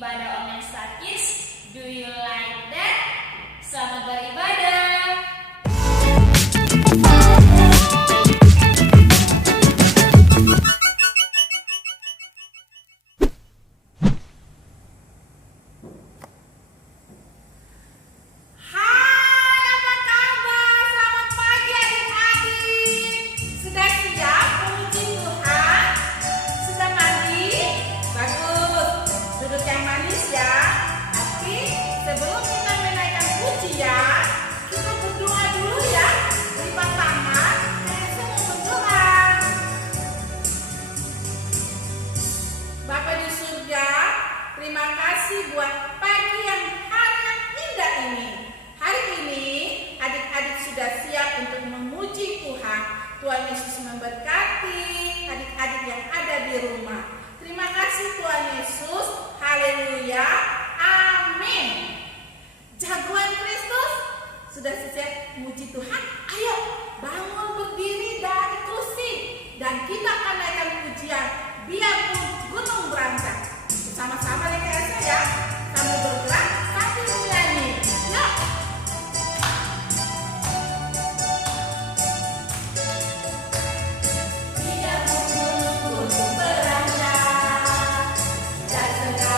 ibadah online Kids. Do you like that? Selamat beribadah. Terima kasih buat pagi yang hari yang indah ini. Hari ini adik-adik sudah siap untuk memuji Tuhan. Tuhan Yesus memberkati adik-adik yang ada di rumah. Terima kasih Tuhan Yesus. Haleluya. Amin. Jagoan Kristus sudah siap memuji Tuhan. Ayo bangun berdiri dari kursi dan kita akan naikkan pujian biarpun gunung beranjak. Sama-sama dengan saya sambil bergerak sambil menyanyi. Yuk. Biarpun gunung beranjak dan segala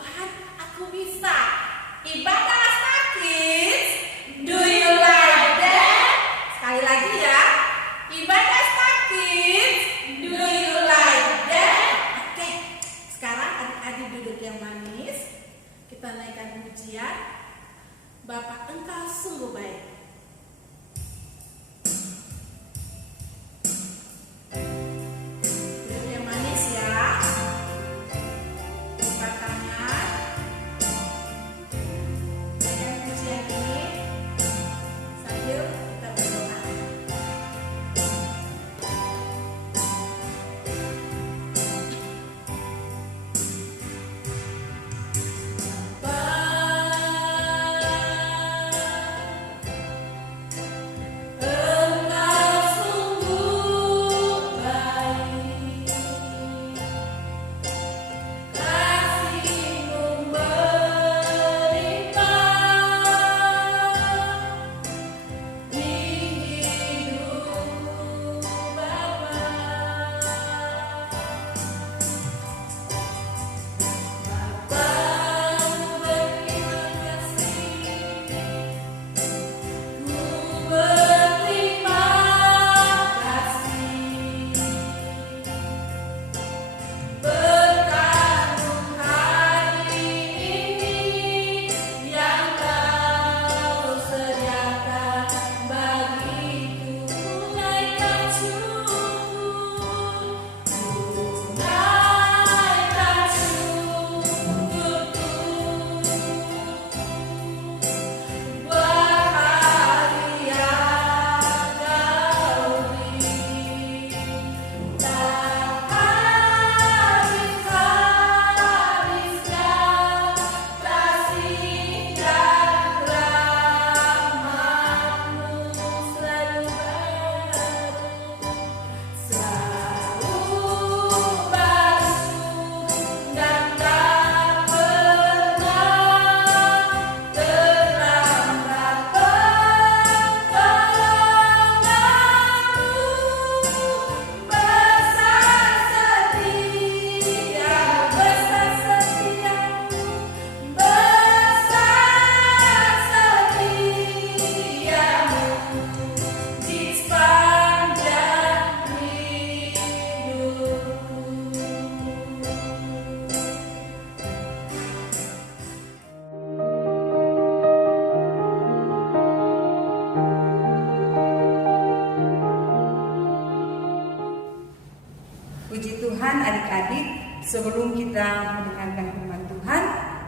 Tuhan, aku bisa. Ibadah Asta Kids, do you like that? Sekali lagi ya. Ibadah Asta Kids, do you like that? Oke, sekarang adik-adik duduk yang manis. Kita naikkan pujian. Bapa, Engkau sungguh baik. Duduk yang manis ya. Buka tangan. Naikkan pujian ini sambil kita berdoa. Puji Tuhan adik-adik, sebelum kita mendengarkan firman Tuhan,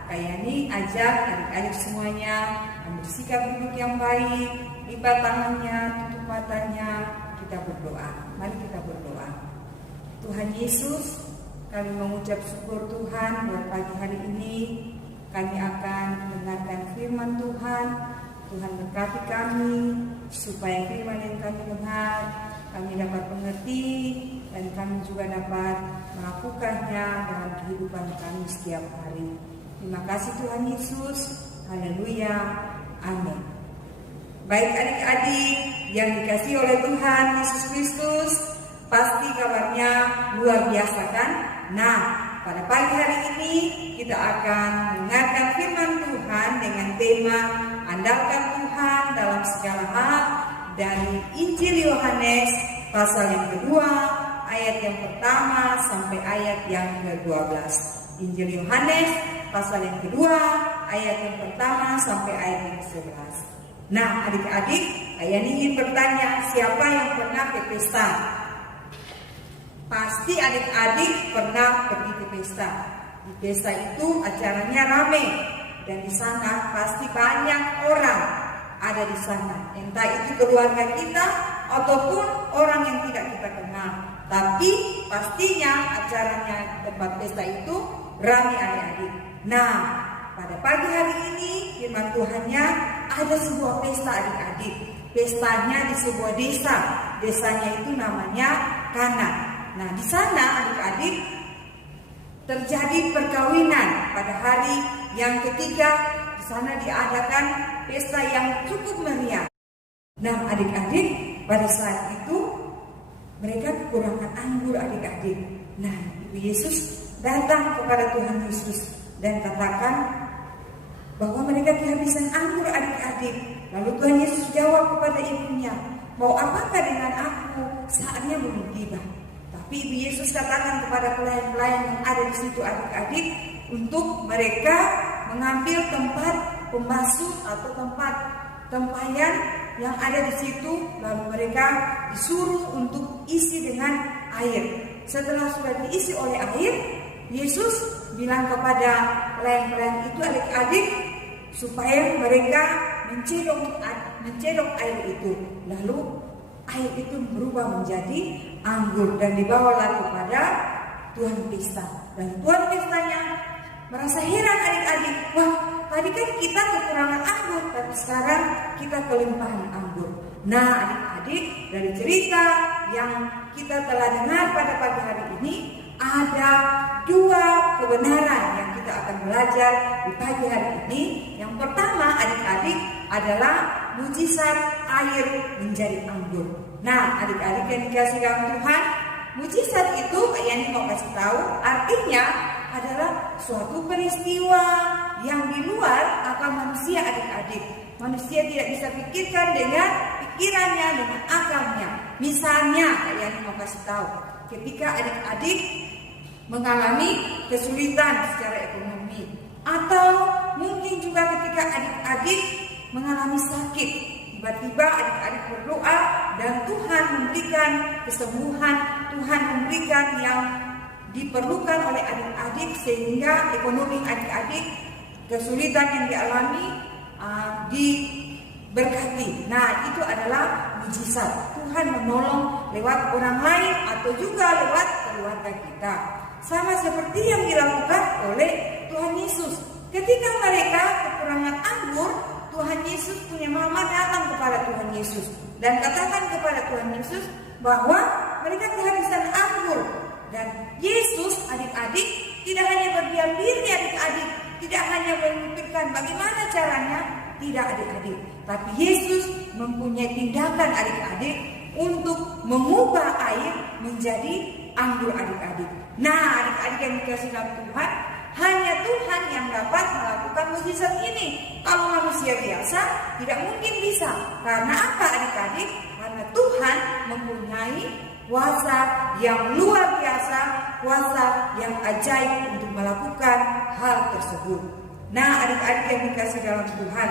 Kayani ajak adik-adik semuanya ambil sikap duduk yang baik, lipat tangannya, tutup matanya, kita berdoa. Mari kita berdoa. Tuhan Yesus, kami mengucap syukur Tuhan buat pagi hari ini. Kami akan mendengarkan firman Tuhan. Tuhan berkati kami supaya firman yang kami dengar kami dapat mengerti dan kami juga dapat melakukannya dalam kehidupan kami setiap hari. Terima kasih Tuhan Yesus. Haleluya. Amin. Baik adik-adik yang dikasihi oleh Tuhan Yesus Kristus, pasti kabarnya luar biasa kan? Nah, pada pagi hari ini kita akan mendengarkan firman Tuhan dengan tema Andalkan Tuhan dalam segala hal dari Injil Yohanes pasal yang kedua, ayat yang pertama sampai ayat yang ke-12. Injil Yohanes pasal yang kedua, ayat yang pertama sampai ayat yang ke-11. Nah, adik-adik, Ayani ingin bertanya, siapa yang pernah ke pesta? Pasti adik-adik pernah pergi ke pesta. Di pesta itu acaranya ramai dan di sana pasti banyak orang ada di sana. Entah itu keluarga kita ataupun orang yang tidak kita kenal. Tapi pastinya acaranya tempat pesta itu ramai adik-adik. Nah, pada pagi hari ini firman Tuhannya ada sebuah pesta adik-adik. Pestanya di sebuah desa. Desanya itu namanya Kana. Nah, di sana adik-adik terjadi perkawinan pada hari yang ketiga. Di sana diadakan pesta yang cukup meriah. Nah, adik-adik, pada saat itu mereka kekurangan anggur adik-adik. Nah, Ibu Yesus datang kepada Tuhan Yesus dan katakan bahwa mereka kehabisan anggur adik-adik. Lalu Tuhan Yesus jawab kepada ibunya, mau apakah dengan aku? Saatnya belum tiba. Tapi Ibu Yesus katakan kepada pelayan-pelayan yang ada di situ adik-adik, untuk mereka mengambil tempat pembasuh atau tempat tempayan yang ada di situ, lalu mereka disuruh untuk isi dengan air. Setelah sudah diisi oleh air, Yesus bilang kepada pelayan-pelayan itu adik-adik supaya mereka mencedok air itu. Lalu air itu berubah menjadi anggur dan dibawalah kepada Tuhan pesta. Dan Tuhan pestanya merasa heran adik-adik, wah tadi kan kita kekurangan anggur, tapi sekarang kita kelimpahan anggur. Nah adik-adik, dari cerita yang kita telah dengar pada pagi hari ini, ada dua kebenaran yang kita akan belajar di pagi hari ini. Yang pertama adik-adik adalah mujizat air menjadi anggur. Nah adik-adik yang dikasih dalam Tuhan, mujizat itu kayak yang mau kasih tahu, artinya adalah suatu peristiwa yang di luar akal manusia adik-adik. Manusia tidak bisa pikirkan dengan pikirannya, dengan akalnya. Misalnya kayak yang mau kasih tahu, ketika adik-adik mengalami kesulitan secara ekonomi, atau mungkin juga ketika adik-adik mengalami sakit, tiba-tiba adik-adik berdoa dan Tuhan memberikan kesembuhan, Tuhan memberikan yang diperlukan oleh adik-adik sehingga ekonomi adik-adik kesulitan yang dialami diberkati. Nah itu adalah mujizat. Tuhan menolong lewat orang lain atau juga lewat keluarga kita. Sama seperti yang dilakukan oleh Tuhan Yesus. Ketika mereka kekurangan anggur, Tuhan Yesus punya mama datang kepada Tuhan Yesus dan katakan kepada Tuhan Yesus bahwa mereka kehabisan anggur. Dan Yesus adik-adik tidak hanya berdiam diri adik-adik, tidak hanya memikirkan bagaimana caranya, tidak adik-adik, tapi Yesus mempunyai tindakan adik-adik untuk mengubah air menjadi anggur adik-adik. Nah adik-adik yang dikasih dalam Tuhan, hanya Tuhan yang dapat melakukan mujizat ini. Kalau manusia biasa tidak mungkin bisa. Karena apa adik-adik? Karena Tuhan mempunyai kuasa yang luar biasa, kuasa yang ajaib untuk melakukan hal tersebut. Nah adik-adik yang dikasih dalam Tuhan,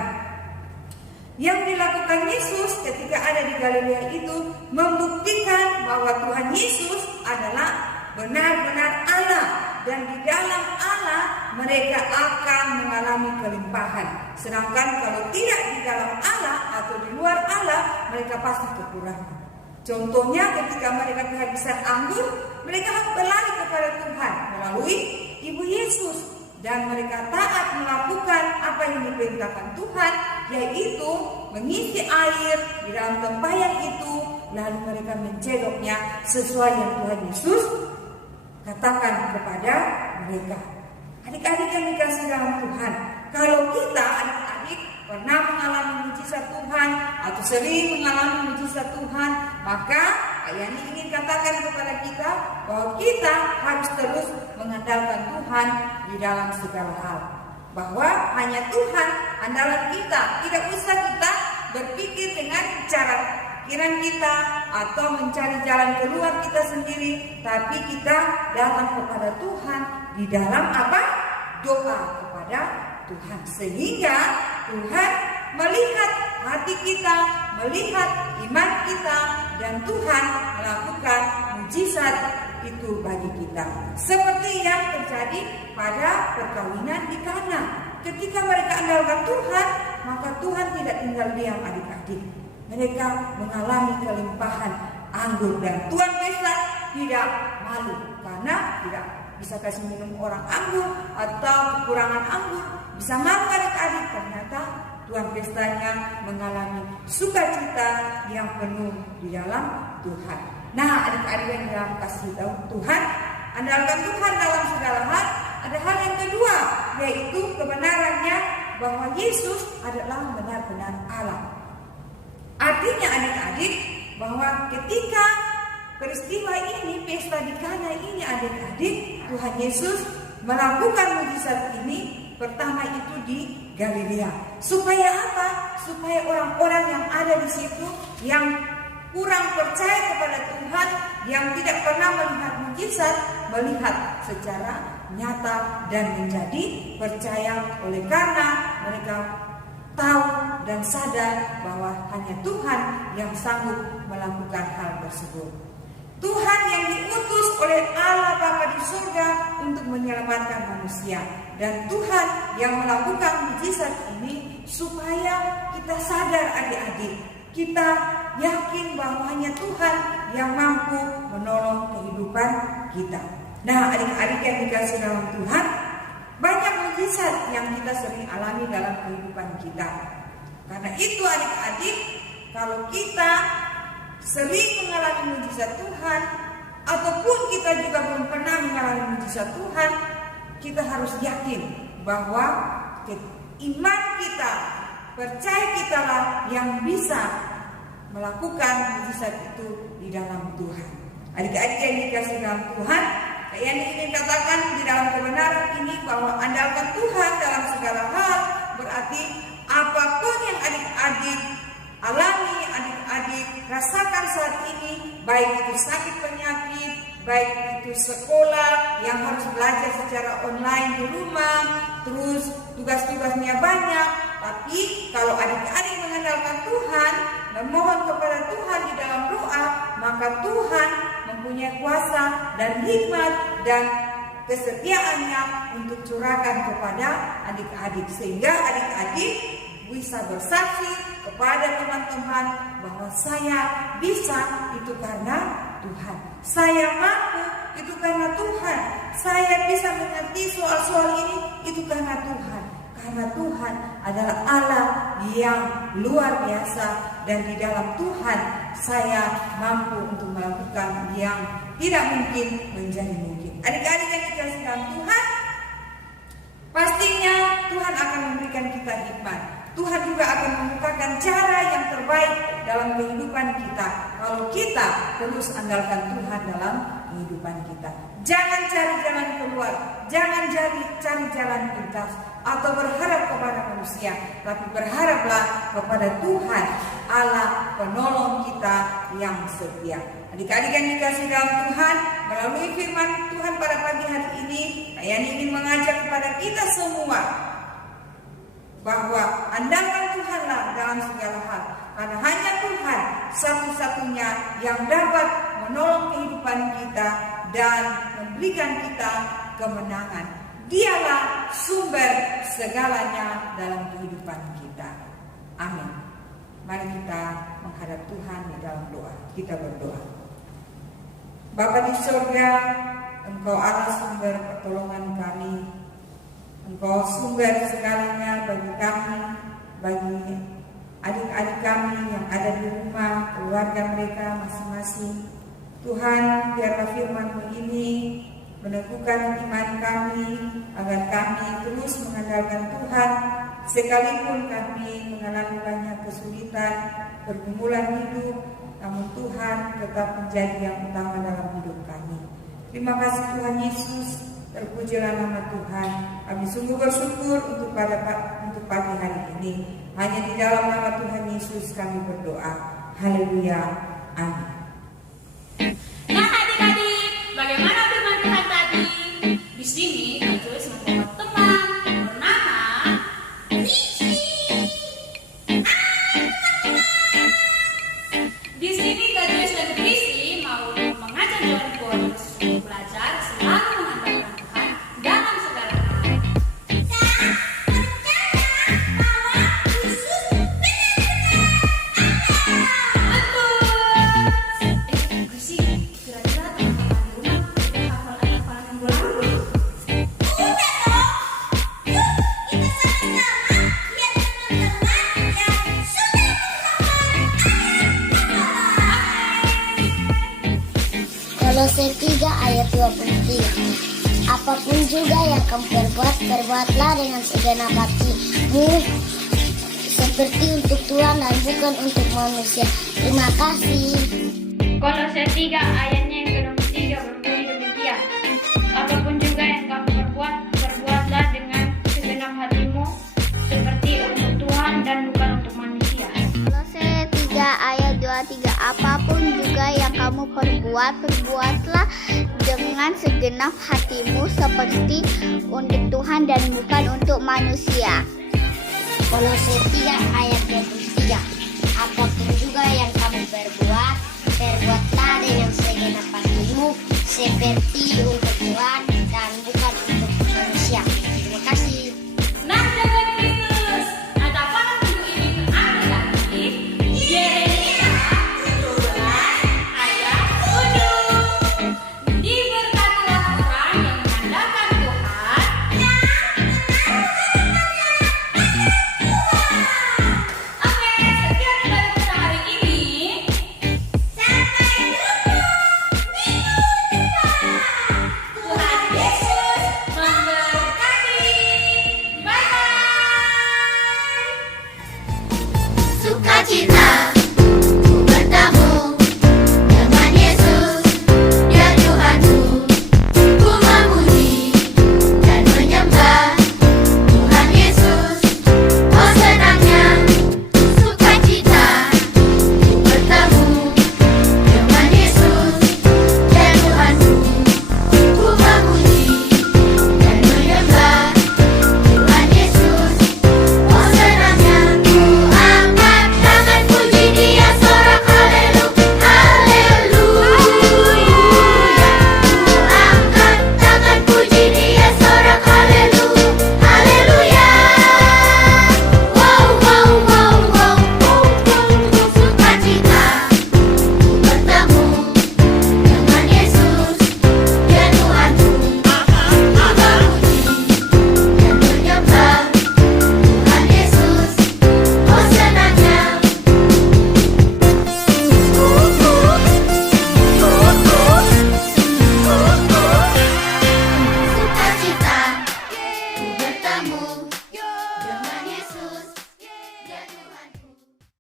yang dilakukan Yesus ketika ada di Galilea itu membuktikan bahwa Tuhan Yesus adalah benar-benar Allah, dan di dalam Allah mereka akan mengalami kelimpahan. Sedangkan kalau tidak di dalam Allah atau di luar Allah, mereka pasti kekurangan. Contohnya ketika mereka kehabisan anggur, mereka harus berlari kepada Tuhan melalui Ibu Yesus, dan mereka taat melakukan apa yang diperintahkan Tuhan, yaitu mengisi air di dalam tempayan itu, lalu mereka mencedoknya sesuai yang Tuhan Yesus katakan kepada mereka. Adik-adik yang dikasih dalam Tuhan, kalau kita adik-adik pernah mengalami mujizat Tuhan atau sering mengalami mujizat Tuhan, maka ayah ingin katakan kepada kita bahwa kita harus terus mengandalkan Tuhan di dalam segala hal. Bahwa hanya Tuhan andalan kita, tidak usah kita berpikir dengan cara pikiran kita atau mencari jalan keluar kita sendiri, tapi kita datang kepada Tuhan di dalam apa? Doa kepada Tuhan, sehingga Tuhan melihat hati kita, melihat iman kita, dan Tuhan melakukan mujizat itu bagi kita. Seperti yang terjadi pada perkawinan di Kana. Ketika mereka andalkan Tuhan, maka Tuhan tidak tinggal diam adik-adik. Mereka mengalami kelimpahan anggur, dan Tuhan pesta tidak malu karena tidak bisa kasih minum orang anggur atau kekurangan anggur. Bisa malu adik-adik, ternyata Tuhan pestanya mengalami sukacita yang penuh di dalam Tuhan. Nah adik-adik yang dalam kasih tahu Tuhan, andalkan Tuhan dalam segala hal. Ada hal yang kedua, yaitu kebenarannya bahwa Yesus adalah benar-benar Allah. Artinya adik-adik bahwa ketika peristiwa ini, pesta di Kana ini adik-adik, Tuhan Yesus melakukan mujizat ini pertama itu di Galilea. Supaya apa? Supaya orang-orang yang ada di situ yang kurang percaya kepada Tuhan, yang tidak pernah melihat mujizat, melihat secara nyata dan menjadi percaya oleh karena mereka tahu dan sadar bahwa hanya Tuhan yang sanggup melakukan hal tersebut. Tuhan yang diutus oleh Allah Bapa di surga untuk menyelamatkan manusia, dan Tuhan yang melakukan mujizat ini supaya kita sadar adik-adik, kita yakin bahwa hanya Tuhan yang mampu menolong kehidupan kita. Nah, adik-adik yang dikasihi dalam Tuhan, banyak mujizat yang kita sering alami dalam kehidupan kita. Karena itu adik-adik, kalau kita sering mengalami mujizat Tuhan, ataupun kita juga belum pernah mengalami mujizat Tuhan, kita harus yakin bahwa iman kita, percaya kita lah yang bisa melakukan mujizat itu di dalam Tuhan. Adik-adik yang dikasihi dalam Tuhan, saya ingin katakan di dalam kebenaran ini bahwa andalkan Tuhan dalam segala hal, berarti apapun yang adik-adik alami, adik-adik rasakan saat ini, baik itu sakit penyakit, baik itu sekolah yang harus belajar secara online di rumah, terus tugas-tugasnya banyak, tapi kalau adik-adik mengandalkan Tuhan, memohon kepada Tuhan di dalam doa, maka Tuhan mempunyai kuasa dan hikmat dan kesetiaannya untuk curahkan kepada adik-adik, sehingga adik-adik bisa bersaksi kepada teman-teman bahwa saya bisa itu karena Tuhan, saya mampu itu karena Tuhan, saya bisa mengerti soal-soal ini itu karena Tuhan. Karena Tuhan adalah Allah yang luar biasa, dan di dalam Tuhan saya mampu untuk melakukan yang tidak mungkin menjadi mungkin. Adik-adik yang dikasihi dalam Tuhan, pastinya Tuhan akan memberikan kita hikmat. Tuhan juga akan membukakan cara yang terbaik dalam kehidupan kita kalau kita terus andalkan Tuhan dalam kehidupan kita. Jangan cari jalan keluar, jangan cari jalan pintas atau berharap kepada manusia, tapi berharaplah kepada Tuhan, Allah penolong kita yang setia. Adik-adik yang dikasihi dalam Tuhan, melalui firman Tuhan pada pagi hari ini, saya ingin mengajak kepada kita semua bahwa andalkan Tuhanlah dalam segala hal, karena hanya Tuhan satu-satunya yang dapat menolong kehidupan kita dan memberikan kita kemenangan. Dialah sumber segalanya dalam kehidupan kita. Amin. Mari kita menghadap Tuhan di dalam doa. Kita berdoa. Bapa di surga, Engkau Allah sumber pertolongan kami. Engkau sumber segalanya bagi kami, bagi adik-adik kami yang ada di rumah, keluarga mereka masing-masing. Tuhan, biarlah firman-Mu ini meneguhkan iman kami, agar kami terus mengandalkan Tuhan, sekalipun kami mengalami banyak kesulitan, pergumulan hidup, namun Tuhan tetap menjadi yang utama dalam hidup kami. Terima kasih Tuhan Yesus, terpujilah nama Tuhan. Kami sungguh bersyukur untuk pagi hari ini. Hanya di dalam nama Tuhan Yesus kami berdoa. Haleluya. Amin. Nah adik-adik, bagaimana firman Tuhan tadi? Di sini Kak Joyce membawa teman bernama Rizky. Di sini Kak Joyce dan Rizky mau mengajak John Boris untuk belajar selalu mengandalkan Tuhan dalam segala hal. Kolose 3 ayat 23. Apapun juga yang kamu perbuat, perbuatlah dengan segenap hatimu, seperti untuk Tuhan dan bukan untuk manusia. Terima kasih. Kolose 3 ayatnya yang ke-3 berbunyi demikian. Apapun juga yang kamu perbuat, perbuatlah dengan segenap hatimu seperti untuk Tuhan dan bukan untuk manusia. Kolose 3 ayat 23. Apapun juga yang kamu perbuat, perbuatlah dengan segenap hatimu seperti untuk Tuhan